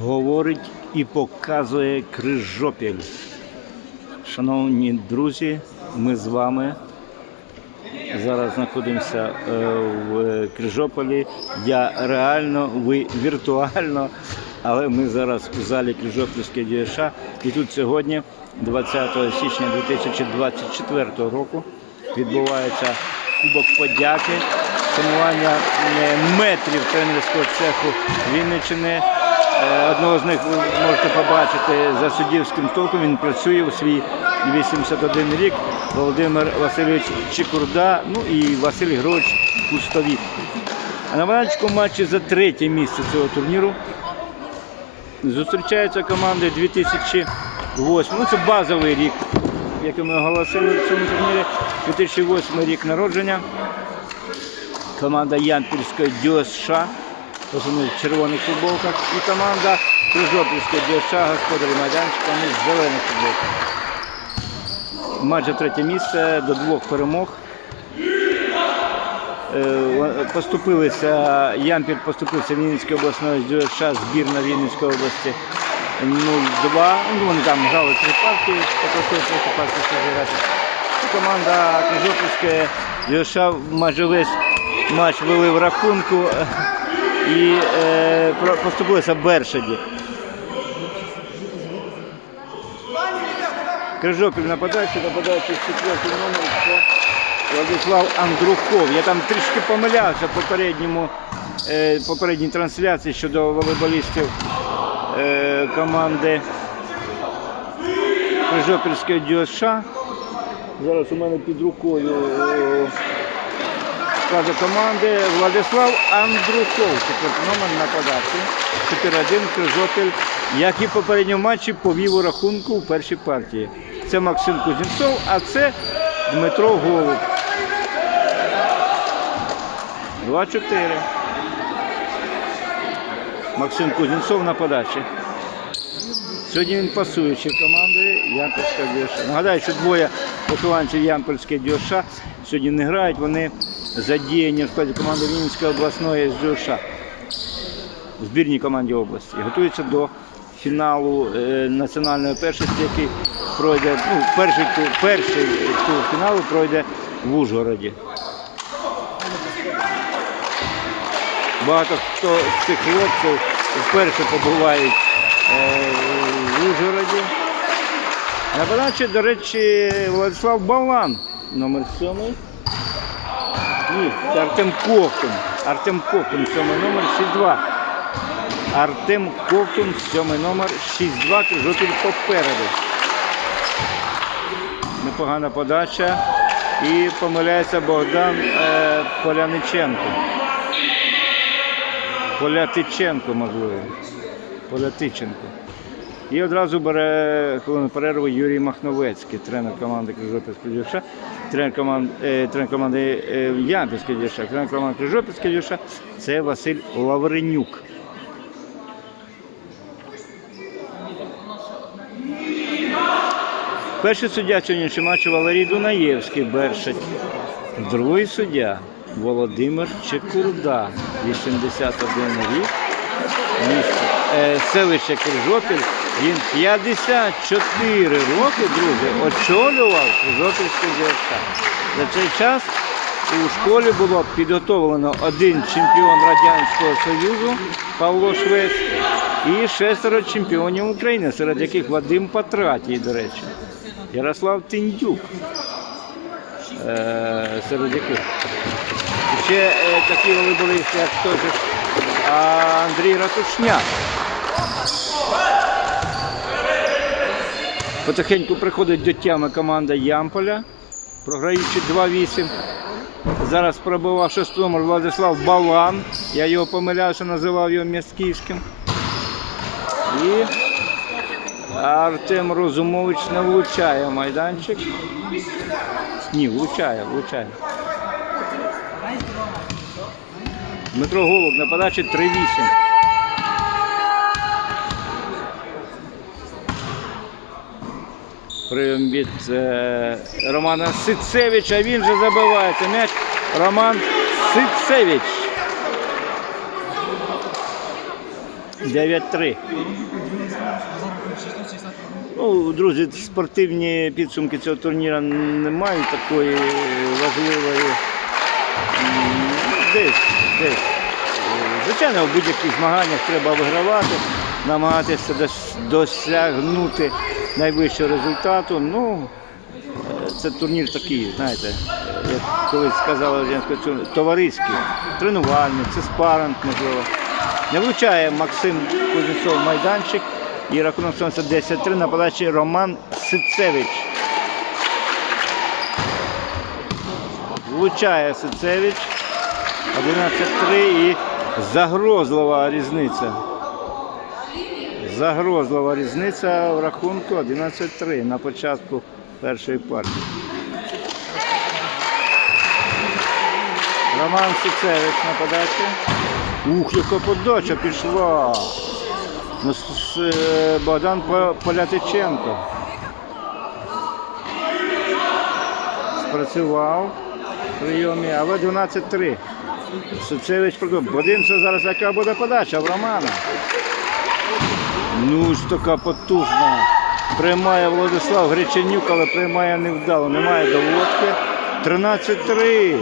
говорить і показує Крижопіль. Шановні друзі, ми з вами зараз знаходимося е, в Крижополі. Я реально, ви віртуально, але ми зараз у залі Крижопільської ДЮШ. І тут сьогодні, 20 січня 2024 року, відбувається Кубок подяки, шанування е, метрів тренерського цеху Вінниччини. Е, Одного з них ви можете побачити за суддівським столком. Він працює у свій 81 рік. Володимир Васильович Чикурда, ну і Василь Григорович Кустовіт. А на майданчику матчі за третє місце цього турніру зустрічаються команди 2008. Ну, це базовий рік, який ми оголосили в цьому турнірі. 2008 рік народження. Команда Ямпільської ДЮСШ, вони в червоних футболках. І команда Крижопільської ДЮСШ, господарі майданчика, вони в зелених футболках. За третє місце до двох перемог. Е, Поступилися, Ямпіль поступився Вінницької обласної ДЮСШ, збірна Вінницької області 0-2. Ну, вони там грали три партії, попросили партії ще зіграти. Команда Крижопільська ДЮСШ майже весь матч вели в рахунку і е, поступилися Бершаді. Крижопіль нападаючий, нападаючий з четвертим номером це Владислав Андрухов. Я там трішки помилявся в попередньому, е, попередній трансляції щодо волейболістів е, команди Крижопільської ДЮСШ. Зараз у мене під рукою е, складу команди Владислав Андрухов. Четвертий номер нападавці. 4-1 Крижопіль, як і в попередньому матчі, повів у рахунку у першій партії. Це Максим Кузнєцов, а це Дмитро Голуб. 2-4. Максим Кузнєцов на подачі. Сьогодні він пасуючий командою Ямпільська Дюша. Нагадаю, що двоє вихованців Ямпільської Дюша сьогодні не грають, вони задіяні в складі команди Вінницької обласної Дюша в збірній команді області. І готуються до фіналу е, національної першості, який пройде, ну, перший перший тур фіналу пройде в Ужгороді. Багато хто з цих хлопців вперше побувають е, в Ужгороді. На подачі, до речі, Владислав Балан, номер сьомий. Ні, це Артем Ковтун. Артем Ковтун, сьомий номер 6-2. Артем Ковтун, сьомий номер 6-2. Крижопіль попереду. Непогана подача. І помиляється Богдан е, Поляниченко. Полятиченко, можливо. Полятиченко. І одразу бере хвилину перерву Юрій Махновецький, тренер команди Крижопільської дівча, тренер команди, е, тренер команди е, дівча, тренер команди Крижопільської дівча – це Василь Лавренюк. Перший суддя сьогоднішнього матчу Валерій Дунаєвський, Бершать. Другий суддя Володимир Чекурда, 81 рік. Е, селище Крижопіль. Він 54 роки, друзі, очолював Крижопільську ДСК. За цей час у школі було підготовлено один чемпіон Радянського Союзу Павло Швець і шестеро чемпіонів України, серед яких Вадим Патратій, до речі, Ярослав Тиндюк, е, серед яких. Ще е, такі волейболісти, як той Андрій Ратушняк. Потихеньку приходить до тями команда Ямполя, програючи 2-8. Зараз пробивав шостий номер Владислав Балан. Я його помилявся, називав його містківським. І Артем Розумович не влучає майданчик. Ні, влучає, влучає. Дмитро Голуб на подачі 3-8. Прийом від е, Романа Сицевича. Він же забивається м'яч. Роман Сицевич. 9-3. Ну, друзі, спортивні підсумки цього турніру не мають такої важливої. Десь, десь. Звичайно, в будь-яких змаганнях треба вигравати, намагатися досягнути найвищого результату. Ну, це турнір такий, знаєте, як колись сказала радянська товариський, тренувальний, це спаринг, можливо. Не влучає Максим Кузнецов майданчик і рахунок сонця 10-3 на Роман Сицевич. Влучає Сицевич. 11-3 і загрозлива різниця. Загрозлива різниця в рахунку 11-3 на початку першої партії. Роман Сицевич на подачі. Ух, яка подача пішла. Ну, е, Богдан Полятиченко. Спрацював прийомі, але 12-3. Сицевич продовжує. Подивимося зараз, яка буде подача в Романа. Ну ж така потужна. Приймає Владислав Греченюк, але приймає невдало. Немає доводки. 13-3.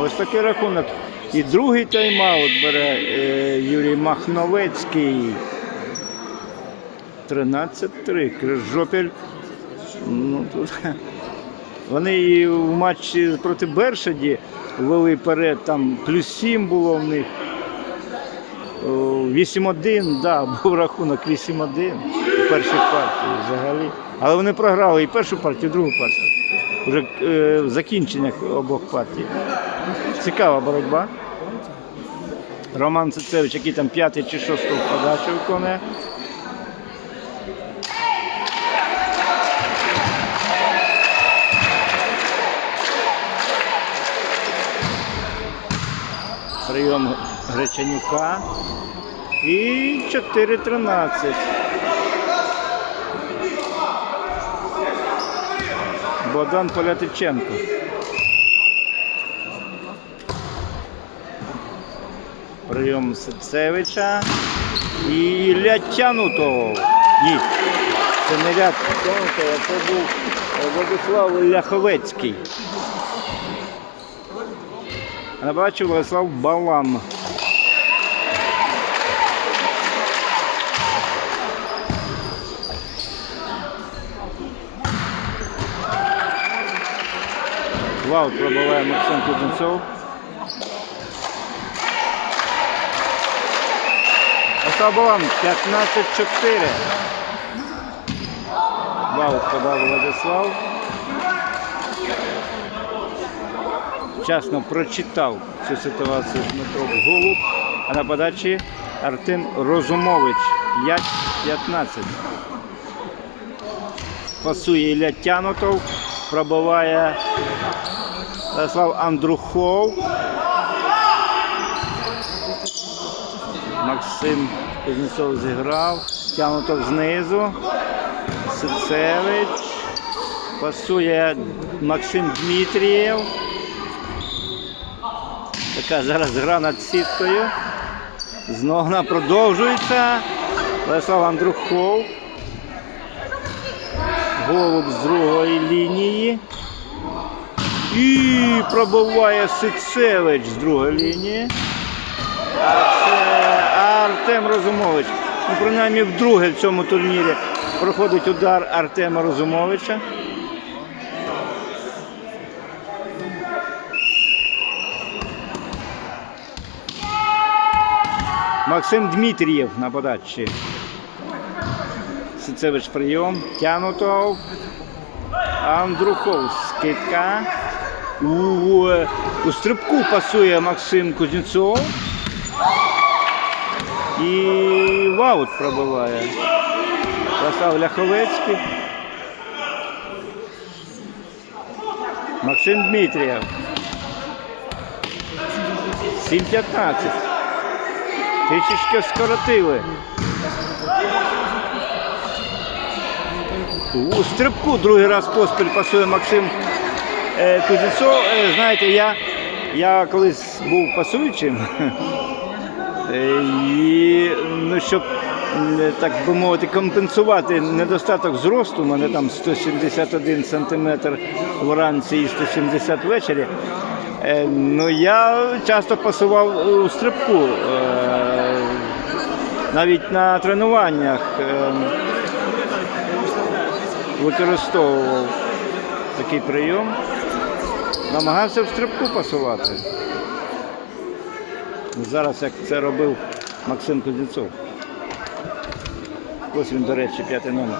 Ось такий рахунок. І другий тайм-аут бере е, Юрій Махновецький. 13-3. Крижопіль. Ну, тут... Вони і в матчі проти Бершаді вели перед, там плюс 7 було в них. О, 8-1, да, був рахунок 8-1 у першій партії взагалі. Але вони програли і першу партію, і другу партію. Уже е, в закінченнях обох партій. Цікава боротьба. Роман Цицевич, який там п'ятий чи шосту подачу виконує. Прийом Гречанюка. І 4-13. Богдан Полятиченко. Прийом Сицевича. І Лятянутов. Ні. Це не Лятянутов, а це був Владислав Ляховецький. А бачу Владислав Балам. Вау, пробиває Максим Кузнецов. Владислав Балам 15-4. Вау, подав Владислав. Вчасно прочитав цю ситуацію Дмитро Голуб, а на подачі Артем Розумович 5-15. Пасує Ілля Тянутов, пробиває Владислав Андрухов. Максим Кузнецов зіграв, Тянутов знизу. Сицевич. Пасує Максим Дмитрієв. Така зараз гра над сіткою. Знову вона продовжується. Владислав Андрухов. Голуб з другої лінії. І пробиває Сицевич з другої лінії. А це Артем Розумович. Ну, принаймні вдруге в цьому турнірі проходить удар Артема Розумовича. Максим Дмитрієв на подачі. Сицевич прийом. Тянутов. Андрухов скидка. У, у стрибку пасує Максим Кузнєцов. І в аут пробиває. Поставив Ляховецький. Максим Дмитрієв. 7-15. Трішечки скоротили. У стрибку другий раз поспіль пасує Максим е, Е, знаєте, я, я колись був пасуючим Е, І ну, щоб так би мовити, компенсувати недостаток зросту, у мене там 171 сантиметр вранці і 170 ввечері. Ну, я часто пасував у стрибку. Навіть на тренуваннях е, використовував такий прийом. Намагався в стрибку пасувати. Зараз як це робив Максим Кузнєцов. Ось він, до речі, п'ятий номер.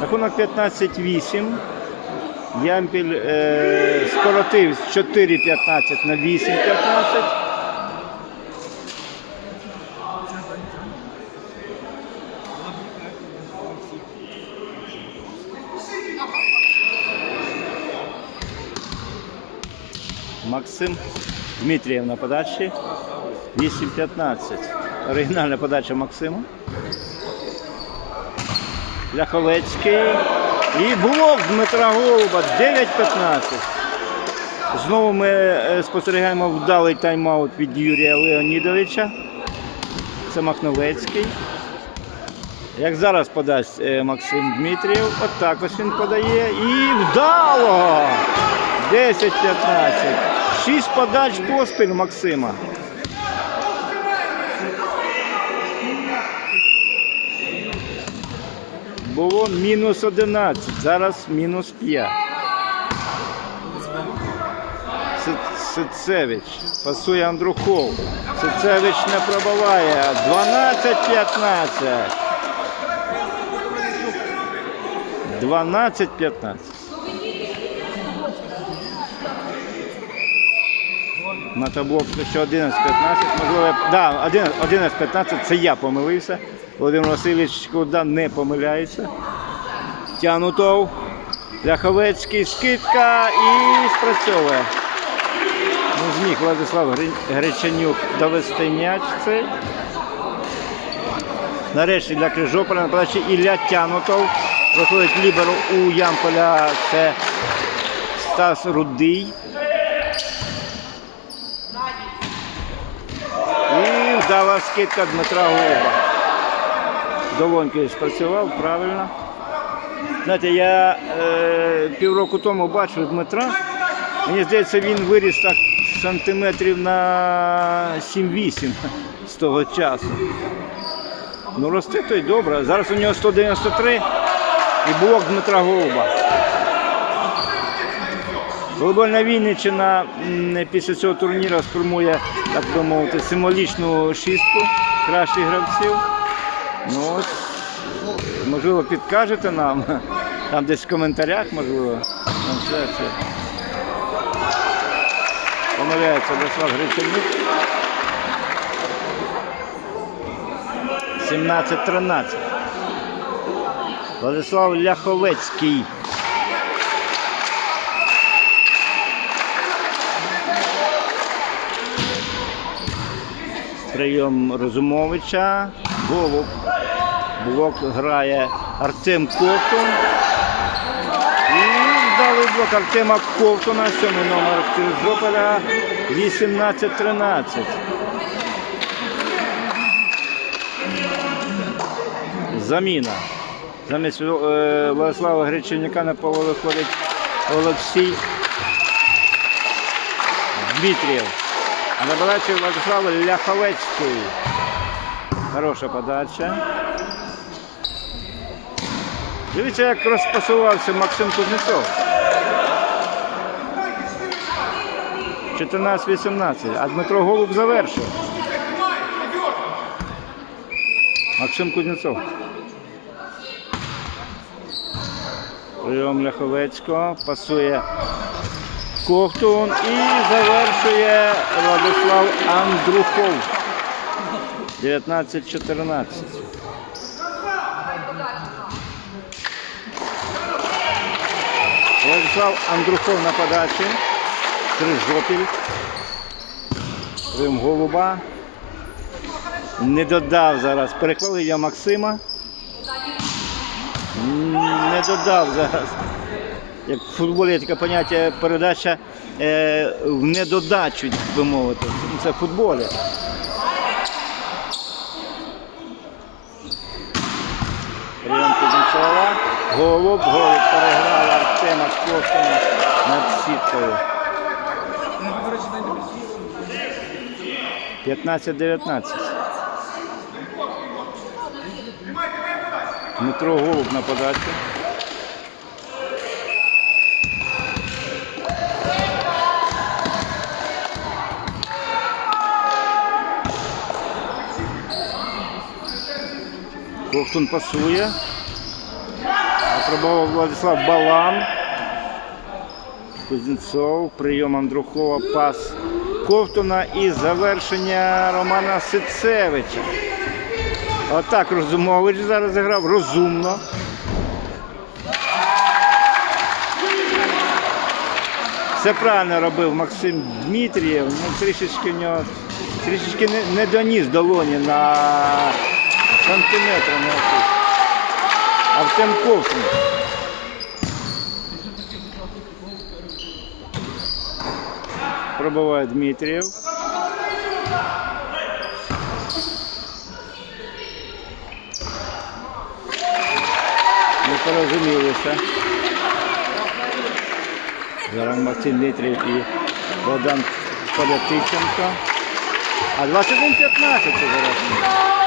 Рахунок 15-8. Ямпіль е, скоротив з 4-15 на 8-15. Максим Дмитрієв на подачі. 8-15. Оригінальна подача Максима. Ляховецький. І блок Дмитра Голуба 9-15. Знову ми е, спостерігаємо вдалий тайм-аут від Юрія Леонідовича. Це Махновецький. Як зараз подасть е, Максим Дмитрієв, от так ось він подає. І вдало! 10-15. Шість подач поспіль Максима. Було мінус 11, зараз мінус 5. Сицевич пасує Андрухов. Сицевич не пробиває. 12-15. 12-15. На табло що 11-15, можливо, да, 11-15 це я помилився. Володимир Васильович Шкода не помиляється. Тянутов. Ляховецький скидка і спрацьовує. Не зміг Владислав Гречанюк довести м'яч цей. Нарешті для Крижополя на подачі Ілля Тянутов. Виходить ліберу у Ямполя. Це Стас Рудий. І вдала скидка Дмитра Голуба. Долонькою спрацював правильно. Знаєте, я е, півроку тому бачив Дмитра. Мені здається, він виріс так сантиметрів на 7-8 з того часу. Ну, росте той добре. Зараз у нього 193 і блок Дмитра Голуба. Волейбольна Вінниччина після цього турніру сформує, так би мовити, символічну шістку кращих гравців. Ну, можливо, підкажете нам, там десь в коментарях, можливо, трансляція. Помиляється Владислав Гриценюк. 17-13. Владислав Ляховецький. Прийом Розумовича. Голуб. Блок грає Артем Ковтун. І вдалий блок Артема Ковтуна, сьомий номер Крижополя, 18-13. Заміна. Замість е, Владислава Греченюка на поле виходить Олексій Дмитрієв. А на Владислав Ляховецький. Хороша подача. Дивіться, як розпасувався Максим Кузнецов. 14-18. А Дмитро Голуб завершив. Максим Кузнецов. Прийом Ляховецького. Пасує Ковтун і завершує Владислав Андрухов. 19-14. Владислав Андрухов на подачі. Крижопіль. Прийом голуба. Не додав зараз. Перехвалив я Максима. Не додав зараз. Як в футболі є таке поняття передача е, в недодачу, так би мовити. Це в футболі. Прийом Кузнецова. Голуб, голуб переграв Артема Костина над сіткою. 15-19. Дмитро Голуб на подачі. Ковтун пасує. Пробував Владислав Балан. Кузнецов, прийом Андрухова, пас Ковтуна і завершення Романа Сицевича. Отак Розумович зараз зіграв розумно. Все правильно робив Максим Дмитрієв, ну трішечки в нього трішечки не, не доніс долоні на сантиметр на якийсь. Артем Ковтун. Пробиває Дмитрієв. Не порозумілися. Зараз Максим Дмитрієв і Богдан Полятиченко. А 21-15 це зараз.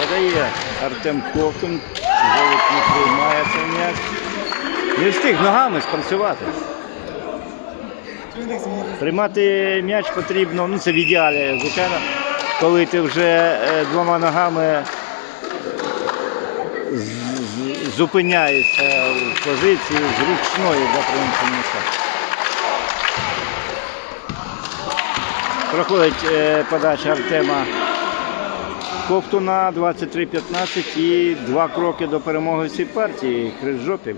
Подає Артем Ковтун. Голуб не приймає цей м'яч. Не встиг ногами спрацювати. Приймати м'яч потрібно, ну це в ідеалі, звичайно, коли ти вже е, двома ногами зупиняєшся в позиції зручної для прийняття. Проходить е, подача Артема Ковтуна 23-15 і два кроки до перемоги в цій партії. Крижопіль.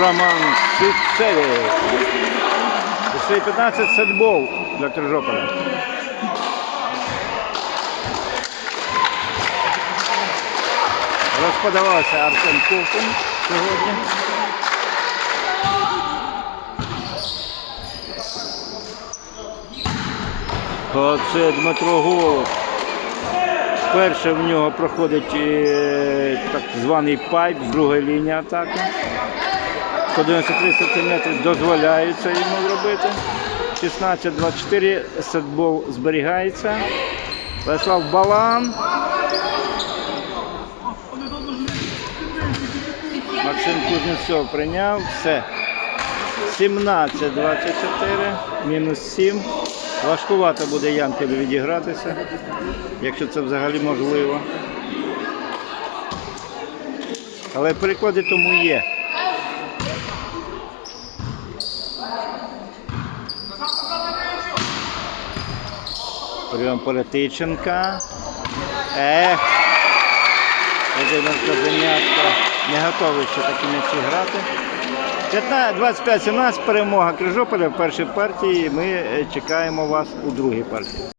Роман Сицевич. Після 15 сетбол для Крижополя. Розподавався Артем Ковтун сьогодні. Оце Дмитро Голуб. Перше в нього проходить е, так званий пайп з другої лінії атаки. 193 см дозволяється йому зробити. 16-24 сетбол зберігається. Владислав Балан. Максим Кузнецов прийняв. Все. 17-24, мінус 7. Важкувато буде Янкові відігратися, якщо це взагалі можливо. Але приклади тому є. Прийом Полетиченка. Ех. Володимир занятка. не готовий ще такі м'ячі грати. 25-17 перемога Крижополя в першій партії. Ми е, чекаємо вас у другій партії.